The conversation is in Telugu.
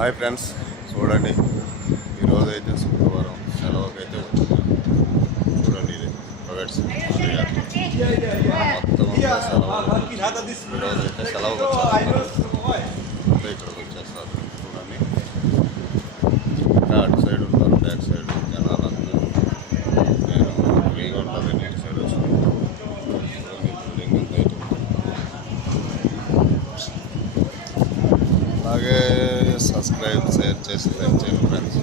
హాయ్ ఫ్రెండ్స్, చూడండి ఈరోజైతే శుక్రవారం సెలవుకైతే వచ్చాను. చూడండి ఇది ప్రైవేట్ మొత్తం అంతా సెలవు. ఈరోజైతే సెలవుకి వచ్చాను. ఇక్కడికి వచ్చేస్తారు. చూడండి ఇంకా అటు సైడ్ ఉంటారు, బ్యాక్ సైడ్ జనాలంతా. నేను ఫ్రీగా ఉంటుంది, నేను సైడ్ వస్తాను. బిల్డింగ్ అంతా అయితే అలాగే సబ్స్క్రైబ్, షేర్ చేసి లైక్ చేయండి ఫ్రెండ్స్.